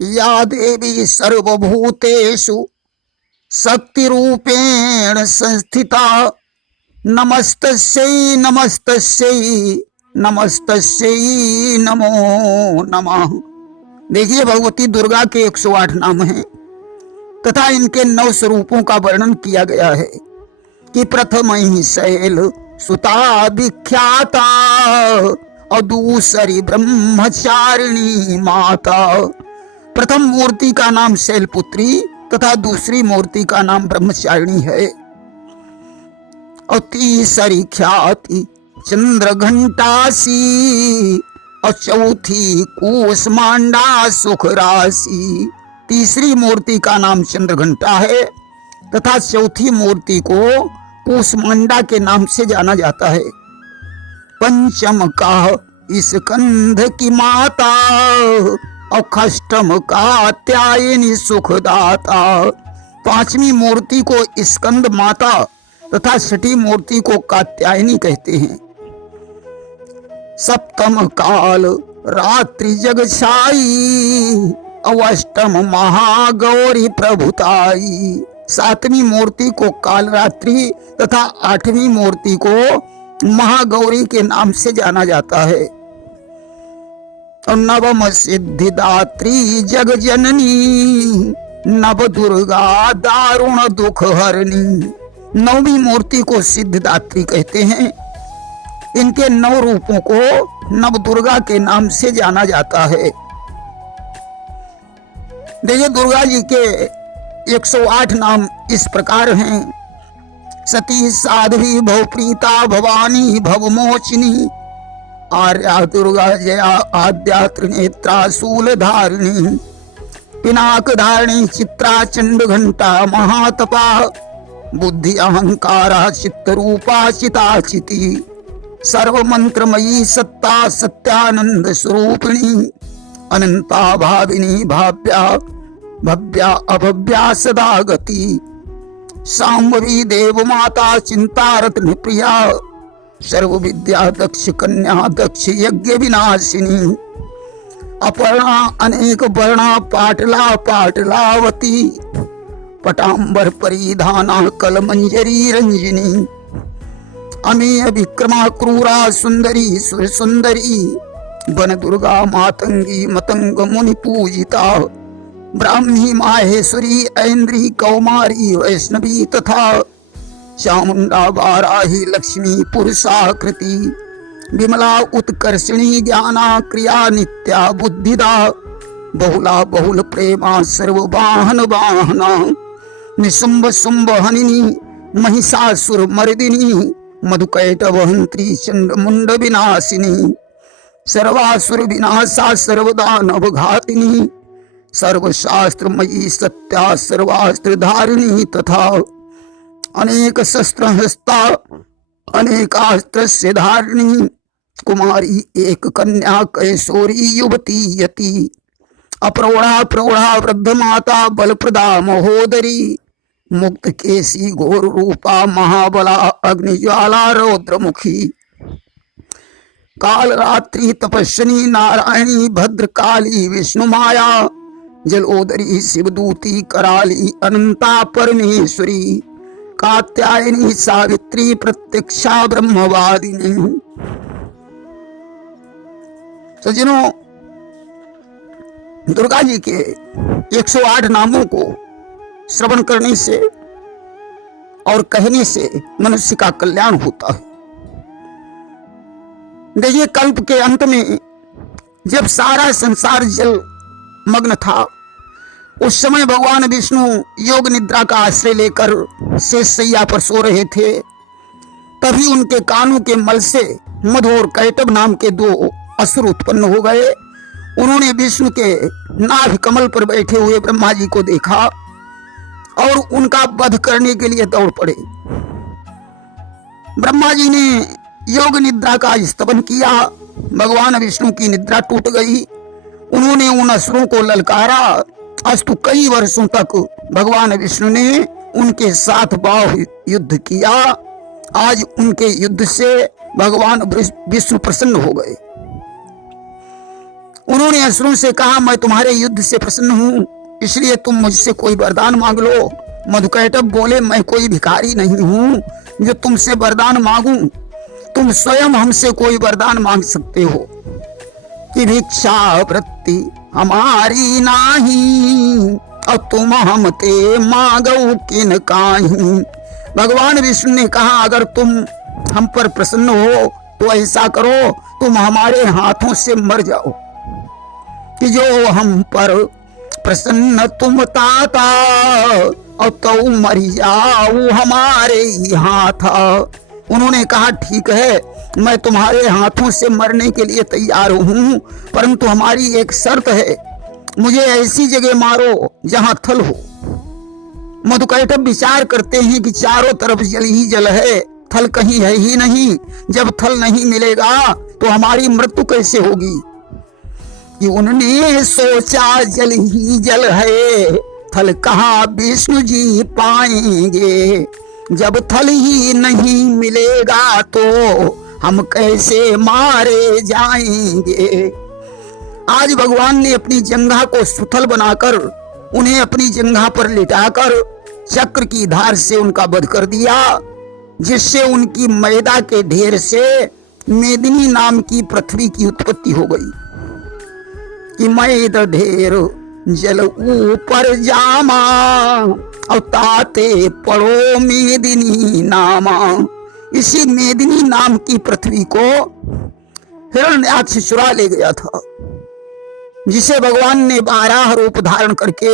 या देवी सर्वभूतेषु शक्तिरूपेण संस्थिता नमस्तस्यै नमस्तस्यै नमस्तस्यै नमो नमः। देखिए, भगवती दुर्गा के 108 नाम हैं तथा इनके 9 स्वरूपों का वर्णन किया गया है कि प्रथम ही शैल सुता विख्याता और दूसरी ब्रह्मचारिणी माता। प्रथम मूर्ति का नाम शैलपुत्री तथा दूसरी मूर्ति का नाम ब्रह्मचारिणी है और तीसरी ख्याति चंद्रघंटासी और चौथी कूष्मांडा सुख राशि। तीसरी मूर्ति का नाम चंद्रघंटा है तथा चौथी मूर्ति को कूष्मांडा के नाम से जाना जाता है। पंचम का स्कंध की माता और षष्ठम कात्यायनी सुखदाता। पांचवी मूर्ति को स्कंद माता तथा छठी मूर्ति को कात्यायनी कहते हैं। सप्तम काल रात्रि जगछाई और अष्टम महागौरी प्रभुताई। सातवीं मूर्ति को कालरात्रि तथा आठवीं मूर्ति को महागौरी के नाम से जाना जाता है। और नवम सिद्धिदात्री जग जननी नव दुर्गा दारुण दुख हरणी। नौवीं मूर्ति को सिद्धिदात्री कहते हैं। इनके 9 रूपों को नव दुर्गा के नाम से जाना जाता है। देखिए, दुर्गा जी के 108 नाम इस प्रकार हैं। सती साध्वी भवप्रीता भवानी भवमोचिनी आर्या दुर्गा जया आद्या त्रिनेत्रा शूलधारिणी पिनाक धारिणी चित्रा चंड घंटा महातपा बुद्धि अहंकारा चित्त रूपा चिताचिति सर्वमंत्रमयी सत्ता सत्यानंद स्वरूपिणी अनंता भाविनी भाव्या भव्या अभव्या सदा गति सांभवी देव माता चिंता रत्न प्रिया सर्व विद्या दक्ष कन्या दक्ष यज्ञ विनाशिनी अपर्णा अनेक वर्णा पाटला पाटलावती पटांबर परिधाना कलमंजरी रंजिनी अमेय विक्रमा क्रूरा सुंदरी सुर सुंदरी वन दुर्गा मातंगी मतंग मुनि पूजिता ब्राह्मी माहेश्वरी ऐन्द्री कौमारी वैष्णवी तथा चामुंडा वाराही लक्ष्मी पुरुषाकृति विमला उत्कर्षणी ज्ञाना क्रिया नित्या बुद्धिदा बहुला बहुल प्रेमा सर्ववाहन वाहना निशुंभ शुंभ हनिनी महिषासुर मर्दिनी मधुकैटवहंत्री चंड मुंड विनाशिनी सर्वासुर विनाशा सर्वदानव घातिनी सर्वशास्त्रमयी सत्या सर्वास्त्र धारिणी तथा अनेक शस्त्र हस्ता अनेकास्त्र से धारिणी कुमारी एक कन्या कैशोरी युवती यति अप्रौढ़ा प्रौढ़ा वृद्ध माता बलप्रदा महोदरी मुक्त केसी घोर रूपा महाबला अग्निज्वाला रौद्रमुखी काल रात्रि तपस्विनी नारायणी भद्रकाली विष्णु माया जलोदरी शिवदूती कराली अनंता परमेश्वरी कात्यायनी सावित्री प्रत्यक्षा ब्रह्मवादिनी। सज्जनों, दुर्गा जी के 108 नामों को श्रवण करने से और कहने से मनुष्य का कल्याण होता है। देखिए, कल्प के अंत में जब सारा संसार जल मग्न था, उस समय भगवान विष्णु योग निद्रा का आश्रय लेकर शेष शैया पर सो रहे थे। तभी उनके कानों के मल से मधु और कैटभ नाम के 2 असुर उत्पन्न हो गए। उन्होंने विष्णु के नाभि कमल पर बैठे हुए ब्रह्मा जी को देखा और उनका वध करने के लिए दौड़ पड़े। ब्रह्मा जी ने योग निद्रा का स्तवन किया। भगवान विष्णु की निद्रा टूट गई। उन्होंने उन असुरों को ललकारा। अस्तु कई वर्षों तक भगवान विष्णु ने उनके साथ बाहु युद्ध किया। आज उनके युद्ध से भगवान विष्णु प्रसन्न हो गए। उन्होंने असुरों से कहा, मैं तुम्हारे युद्ध से प्रसन्न हूं, इसलिए तुम मुझसे कोई वरदान मांग लो। मधुकैटभ बोले, मैं कोई भिखारी नहीं हूं जो तुमसे वरदान मांगूं, तुम स्वयं हमसे कोई वरदान मांग सकते हो कि भिक्षा वृत्ति हमारी नाही और तुम हमते मांगो किन काहीं। भगवान विष्णु ने कहा, अगर तुम हम पर प्रसन्न हो तो ऐसा करो, तुम हमारे हाथों से मर जाओ कि जो हम पर प्रसन्न तुम ताता और तो मर जाओ हमारे ही हाथ। उन्होंने कहा, ठीक है, मैं तुम्हारे हाथों से मरने के लिए तैयार हूं, परंतु हमारी एक शर्त है, मुझे ऐसी जगह मारो जहां थल हो। मधुकैटभ विचार करते हैं कि चारों तरफ जल ही जल है, थल कहीं है ही नहीं। जब थल नहीं मिलेगा तो हमारी मृत्यु कैसे होगी? कि उन्होंने सोचा जल ही जल है, थल कहाँ विष्णु जी पाएंगे। जब थल ही नहीं मिलेगा तो हम कैसे मारे जाएंगे। आज भगवान ने अपनी जंघा को सुथल बनाकर उन्हें अपनी जंघा पर लिटाकर चक्र की धार से उनका वध कर दिया, जिससे उनकी मैदा के ढेर से मेदिनी नाम की पृथ्वी की उत्पत्ति हो गई। कि मैद ढेर जल ऊपर जामा और ताते पड़ो मेदिनी नामा। इसी मेदिनी नाम की पृथ्वी को हिरण्याक्ष चुरा ले गया था, जिसे भगवान ने 12 रूप धारण करके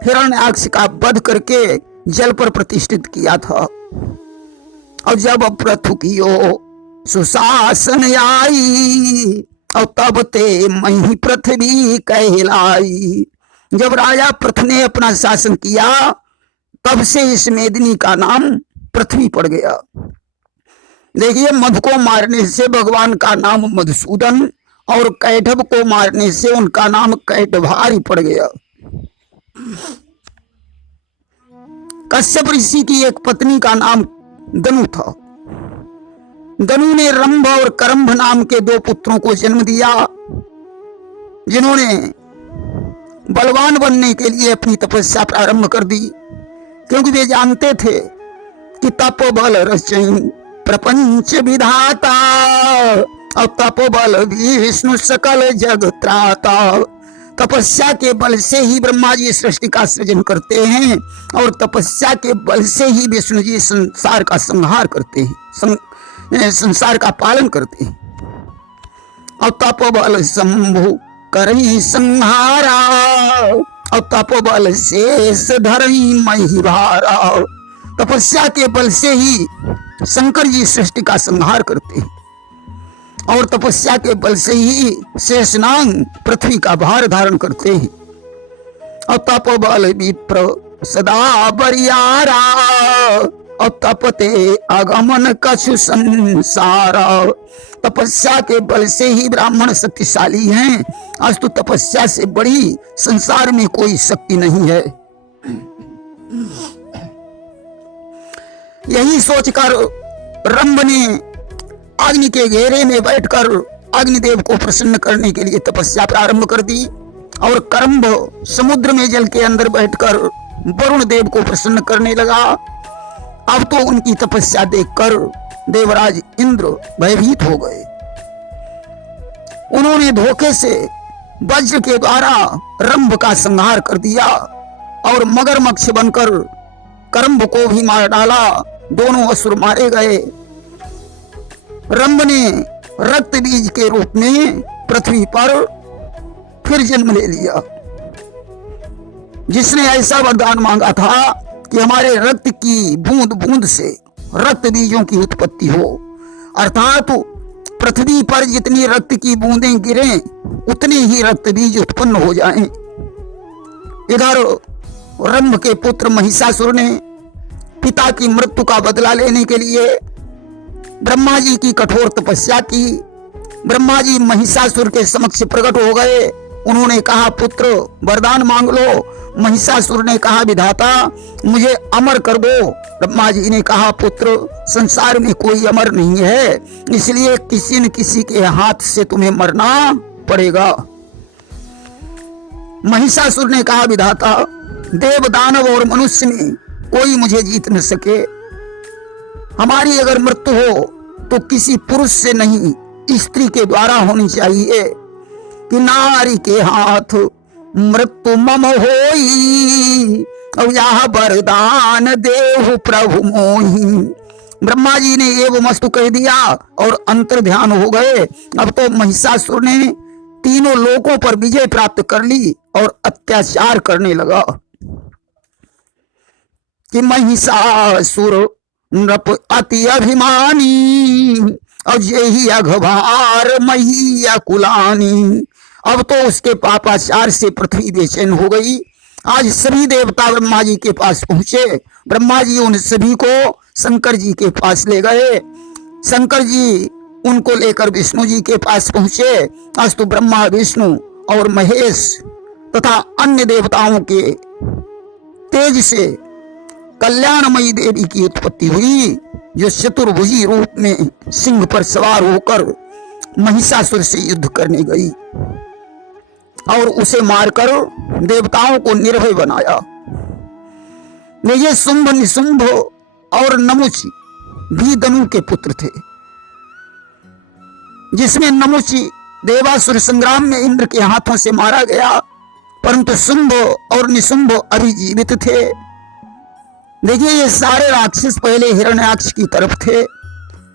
हिरण्याक्ष का वध करके जल पर प्रतिष्ठित किया था। और जब प्रथु कियो सुशासन आई और तब ते मही पृथ्वी कहलाई। जब राजा पृथु ने अपना शासन किया तब से इस मेदिनी का नाम पृथ्वी पड़ गया। देखिए, मधु को मारने से भगवान का नाम मधुसूदन और कैटभ को मारने से उनका नाम कैटभारी पड़ गया। कश्यप ऋषि की एक पत्नी का नाम दनु था। दनु ने रंभ और करंभ नाम के 2 पुत्रों को जन्म दिया, जिन्होंने बलवान बनने के लिए अपनी तपस्या प्रारंभ कर दी, क्योंकि वे जानते थे कि तपोबल रचयि प्रपंच विधाता और तपोबल विष्णु सकल जग त्राता। तपस्या के बल से ही ब्रह्मा जी सृष्टि का सृजन करते हैं और तपस्या के बल से ही विष्णु जी संसार का संहार करते हैं, संसार का पालन करते हैं। और तपोबल शंभु करही संहारा और तपोबल शेष धरही मही भारा। तपस्या के बल से ही शंकर जी सृष्टि का संहार करते हैं और तपस्या के बल से ही शेषनाग पृथ्वी का भार धारण करते हैं। और तपोबल विप्र सदा बरियारा और तपते आगमन कछु संसारा। तपस्या के बल से ही ब्राह्मण शक्तिशाली हैं, अस्तु तपस्या से बड़ी संसार में कोई शक्ति नहीं है। यही सोचकर रंभ ने अग्नि के घेरे में बैठकर अग्निदेव को प्रसन्न करने के लिए तपस्या प्रारंभ कर दी और करंभ समुद्र में जल के अंदर बैठकर वरुण देव को प्रसन्न करने लगा। अब तो उनकी तपस्या देखकर देवराज इंद्र भयभीत हो गए। उन्होंने धोखे से वज्र के द्वारा रंभ का संहार कर दिया और मगरमच्छ बनकर करंभ को भी मार डाला। दोनों असुर मारे गए। रंभ ने रक्त बीज के रूप में पृथ्वी पर फिर जन्म ले लिया, जिसने ऐसा वरदान मांगा था कि हमारे रक्त की बूंद बूंद से रक्त बीजों की उत्पत्ति हो, अर्थात पृथ्वी पर जितनी रक्त की बूंदें गिरें उतने ही रक्त बीज उत्पन्न हो जाएं। इधर रंभ के पुत्र महिषासुर ने पिता की मृत्यु का बदला लेने के लिए ब्रह्मा जी की कठोर तपस्या की। ब्रह्मा जी महिषासुर के समक्ष प्रकट हो गए। उन्होंने कहा, पुत्र वरदान मांग लो। महिषासुर ने कहा, विधाता मुझे अमर कर दो। ब्रह्मा जी ने कहा, पुत्र संसार में कोई अमर नहीं है, इसलिए किसी न किसी के हाथ से तुम्हें मरना पड़ेगा। महिषासुर ने कहा, विधाता, देव दानव और मनुष्य में कोई मुझे जीत न सके। हमारी अगर मृत्यु हो तो किसी पुरुष से नहीं, स्त्री के द्वारा होनी चाहिए कि नारी के हाथ मृत्यु मम होई, और यह वरदान देव प्रभु मोही। ब्रह्मा जी ने ये वो मस्तु कह दिया और अंतर ध्यान हो गए। अब तो महिषासुर ने तीनों लोकों पर विजय प्राप्त कर ली और अत्याचार करने लगा कि महिषासुर नृप अति अभिमानी, और यही अघभार मैया कुलानी। अब तो उसके पापाचार से पृथ्वी बेचैन हो गई। आज सभी देवता ब्रह्मा जी के पास पहुंचे। ब्रह्मा जी उन सभी को शंकर जी के पास ले गए। शंकर जी उनको लेकर विष्णु जी के पास पहुंचे। अस्तु ब्रह्मा, विष्णु और महेश तथा अन्य देवताओं के तेज से कल्याणमयी देवी की उत्पत्ति हुई, जो चतुर्भुजी रूप में सिंह पर सवार होकर महिषासुर से युद्ध करने गई और उसे मारकर देवताओं को निर्भय बनाया। ये शुंभ, निशुंभ और नमुच भी दनु के पुत्र थे, जिसमें नमुच देवासुर संग्राम में इंद्र के हाथों से मारा गया, परंतु शुंभ और निशुंभ अभी जीवित थे। देखिए, ये सारे राक्षस पहले हिरण्याक्ष की तरफ थे।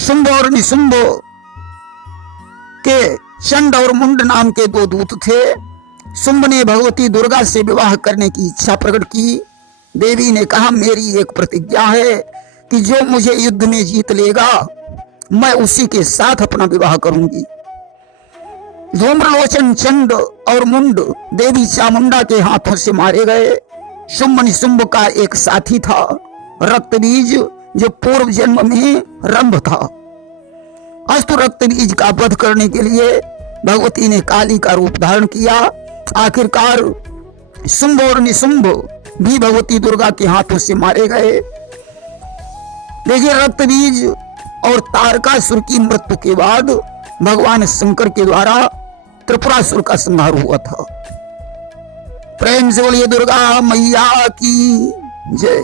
शुंभ और निशुंभ के चंड और मुंड नाम के दो दूत थे। शुंभ ने भगवती दुर्गा से विवाह करने की इच्छा प्रकट की। देवी ने कहा, मेरी एक प्रतिज्ञा है कि जो मुझे युद्ध में जीत लेगा मैं उसी के साथ अपना विवाह करूंगी। धूम्रलोचन चंड और मुंड देवी चामुंडा के हाथों से मारे गए। शुंभ निशुंभ का एक साथी था, रक्तबीज, जो पूर्व जन्म में रंभ था। अस्तु रक्तबीज का वध करने के लिए भगवती ने काली का रूप धारण किया। आखिरकार शुंभ और निशुंभ भी भगवती दुर्गा के हाथों से मारे गए। देखिए, रक्तबीज और तारकासुर की मृत्यु के बाद भगवान शंकर के द्वारा त्रिपुरासुर का संहार हुआ था। प्रेम से बोलिए दुर्गा मैया की जय।